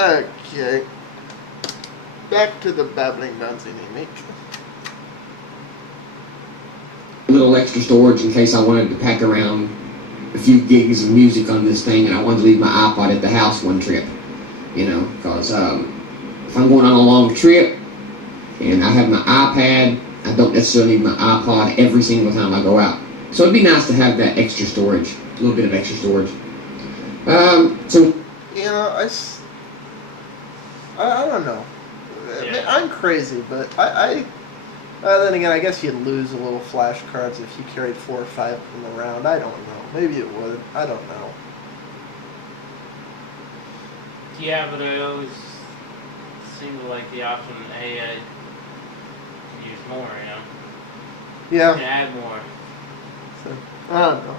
Okay. Back to the babbling bouncing Emeek. A little extra storage in case I wanted to pack around a few gigs of music on this thing and I wanted to leave my iPod at the house one trip. You know, because if I'm going on a long trip and I have my iPad, I don't necessarily need my iPod every single time I go out. So it'd be nice to have that extra storage, a little bit of extra storage. So, you know, I don't know. Yeah. I'm crazy, but then again, I guess you'd lose a little flashcards if you carried 4 or 5 of them around. I don't know. Maybe it would. I don't know. Yeah, but I always seem to like the option, hey, I can use more, you know? Yeah. You can add more. So, I don't know.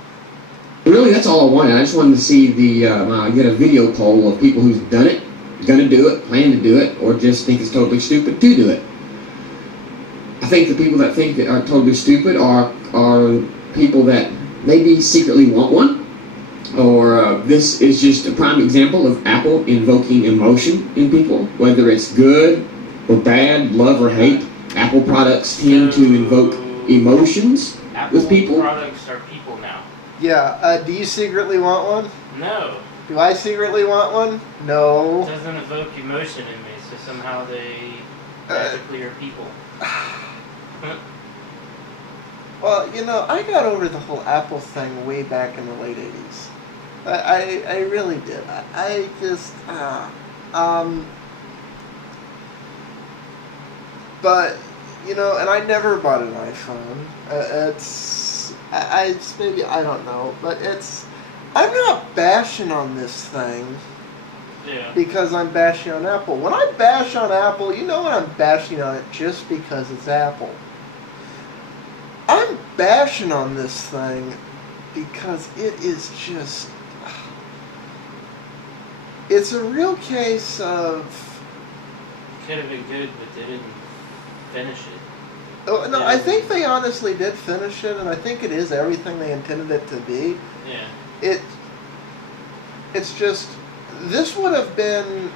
really, that's all I wanted. I just wanted to see get a video poll of people who's done it, gonna do it, plan to do it, or just think it's totally stupid to do it. I think the people that think that are totally stupid are people that maybe secretly want one, or this is just a prime example of Apple invoking emotion in people, whether it's good or bad, love or hate. Apple products tend to invoke emotions with people. Apple products are people now. Yeah, do you secretly want one? No. Do I secretly want one? No. It doesn't evoke emotion in me, so somehow they magically are people. Well, you know, I got over the whole Apple thing way back in the late 80s. I really did. I just, but, you know, and I never bought an iPhone. Maybe, I don't know, but I'm not bashing on this thing. Yeah. Because I'm bashing on Apple. When I bash on Apple, you know when I'm bashing on it just because it's Apple. I'm bashing on this thing because it is just... It's a real case of... Could have been good, but they didn't finish it. Oh, no, Yeah. I think they honestly did finish it, and I think it is everything they intended it to be. Yeah. It's just... This would have been,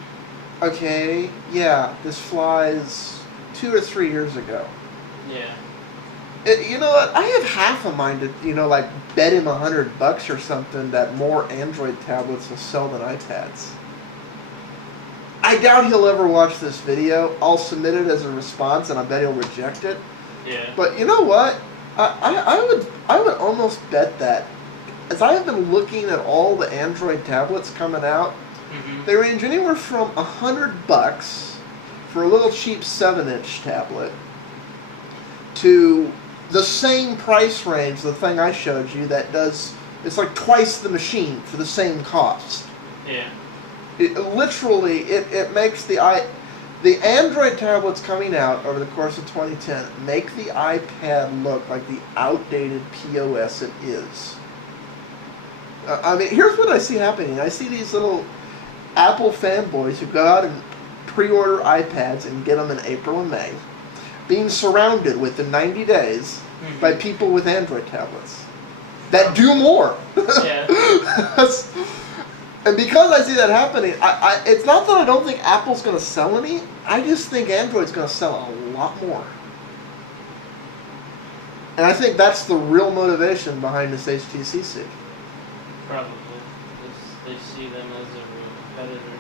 okay, yeah, this flies 2 or 3 years ago. Yeah. You know what? I have half a mind to, you know, like bet him $100 or something that more Android tablets will sell than iPads. I doubt he'll ever watch this video. I'll submit it as a response, and I bet he'll reject it. Yeah. But you know what? I would almost bet that, as I have been looking at all the Android tablets coming out. Mm-hmm. They range anywhere from $100 for a little cheap 7-inch tablet to the same price range, the thing I showed you that does, it's like twice the machine for the same cost. Yeah. It makes the Android tablets coming out over the course of 2010 make the iPad look like the outdated POS it is. I mean, here's what I see happening. I see these little Apple fanboys who go out and pre-order iPads and get them in April and May, being surrounded within 90 days by people with Android tablets that do more. Yeah. And because I see that happening, it's not that I don't think Apple's going to sell any. I just think Android's going to sell a lot more. And I think that's the real motivation behind this HTC suit. Probably. They see them as a real competitor.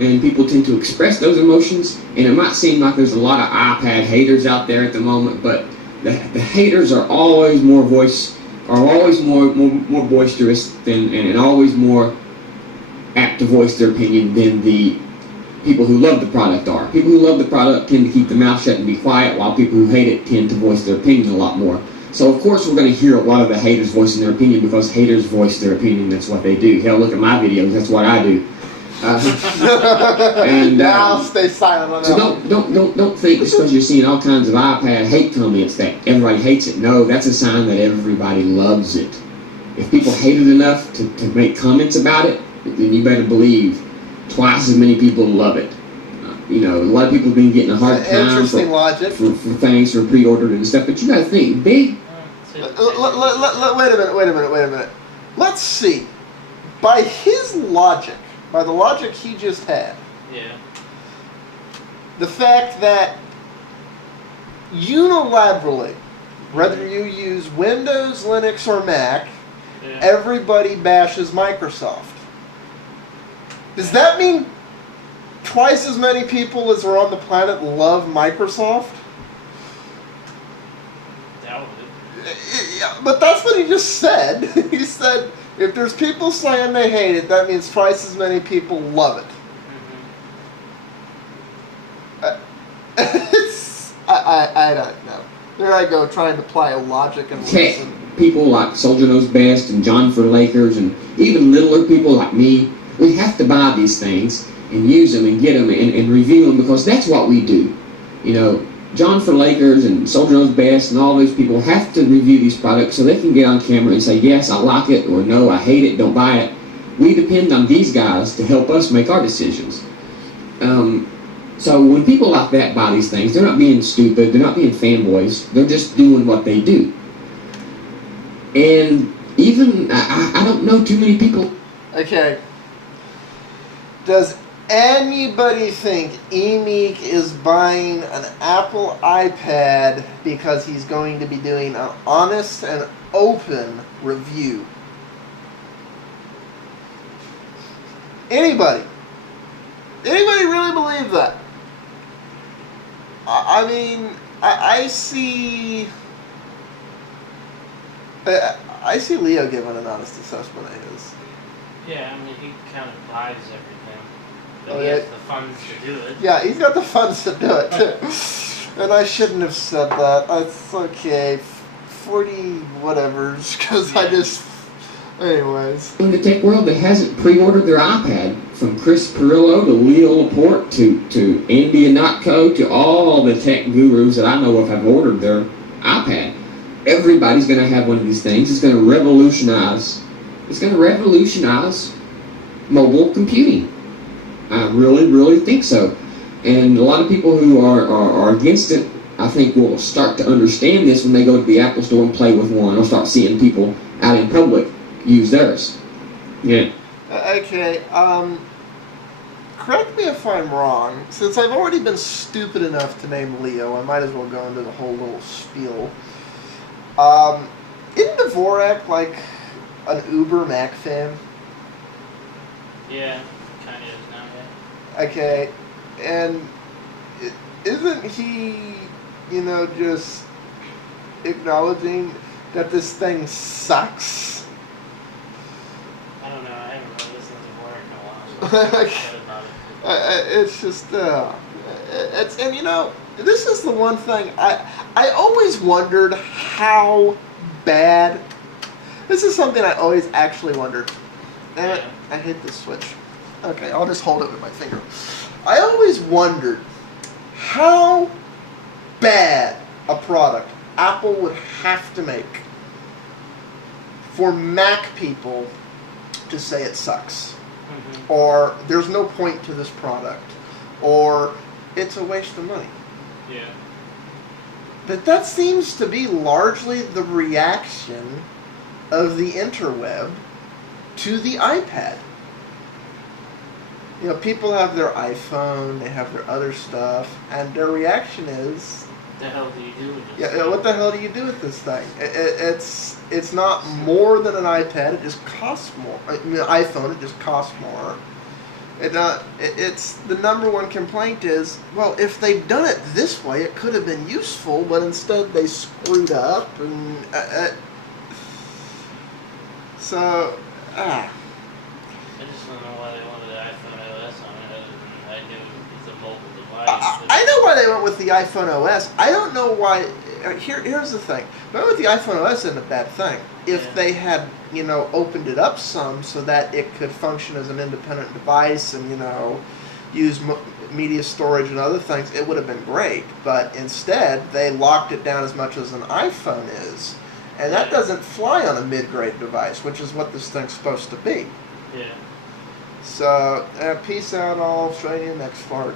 And people tend to express those emotions, and it might seem like there's a lot of iPad haters out there at the moment, but the haters are always more boisterous than and always more apt to voice their opinion than the people who love the product are. People who love the product tend to keep their mouth shut and be quiet, while people who hate it tend to voice their opinion a lot more. So of course we're going to hear a lot of the haters voicing their opinion because haters voice their opinion. That's what they do. Hell, look at my videos. That's what I do. And now stay silent on that. So don't think just because you're seeing all kinds of iPad hate comments that everybody hates it. No, that's a sign that everybody loves it. If people hate it enough to make comments about it, then you better believe twice as many people love it. You know, a lot of people have been getting a hard time for things for pre-ordered and stuff. But you got to think big. Wait a minute. Let's see. By his logic, by the logic he just had, Yeah. the fact that unilaterally, whether you use Windows, Linux, or Mac, Yeah. everybody bashes Microsoft. Does that mean twice as many people as are on the planet love Microsoft? That would. Yeah, but that's what he just said. He said, if there's people saying they hate it, that means twice as many people love it. I don't know. There I go, trying to apply a logic and Tech reason. people like Soldier Knows Best and John for Lakers and even littler people like me, we have to buy these things and use them and get them and review them because that's what we do. You know, John for Lakers and Soldier Knows Best and all those people have to review these products so they can get on camera and say, yes, I like it, or no, I hate it, don't buy it. We depend on these guys to help us make our decisions. So when people like that buy these things, they're not being stupid, they're not being fanboys, they're just doing what they do. And even, I don't know too many people. Okay. Does anybody think Emeek is buying an Apple iPad because he's going to be doing an honest and open review? Anybody? Anybody really believe that? I mean, I see Leo giving an honest assessment of his. Yeah, I mean, he kind of buys everything. But Oh, he yeah. has the funds to do it. Yeah, he's got the funds to do it, too. And I shouldn't have said that. That's okay. 40 whatevers, because I just... Anyways. In the tech world that hasn't pre-ordered their iPad, from Chris Perillo to Leo Laporte to Andy Anatko to all the tech gurus that I know of have ordered their iPad. Everybody's going to have one of these things. It's going to revolutionize. It's going to revolutionize mobile computing. I really, really think so. And a lot of people who are against it, I think, will start to understand this when they go to the Apple Store and play with one. They'll start seeing people out in public use theirs. Yeah. Okay, correct me if I'm wrong. Since I've already been stupid enough to name Leo, I might as well go into the whole little spiel. Isn't Dvorak like an uber Mac fan? Yeah, kind of is now, yeah. Okay, and isn't he, just acknowledging that this thing sucks? I don't know, I haven't really listened to work in a while. So I'm excited about it. It's just, this is the one thing I always wondered how bad. This is something I always actually wondered. Damn it, I hate this switch. Okay, I'll just hold it with my finger. I always wondered how bad a product Apple would have to make for Mac people to say it sucks, or there's no point to this product, or it's a waste of money. Yeah. But that seems to be largely the reaction of the interweb to the iPad. People have their iPhone, they have their other stuff, and their reaction is, What the hell do you do with this? yeah, what the hell do you do with this thing? It's not more than an iPad. It just costs more. I mean, an iPhone, it just costs more. It's the number one complaint is, well, if they'd done it this way, it could have been useful, but instead they screwed up, and so. I just don't know why they wanted the iPhone OS on it, other than I knew it's a mobile device. I know why they went with the iPhone OS. I don't know why. Here's the thing. Going with the iPhone OS isn't a bad thing. If they had, opened it up some so that it could function as an independent device and, use media storage and other things, it would have been great. But instead, they locked it down as much as an iPhone is. And that doesn't fly on a mid-grade device, which is what this thing's supposed to be. Yeah. So, peace out all. Show you next part.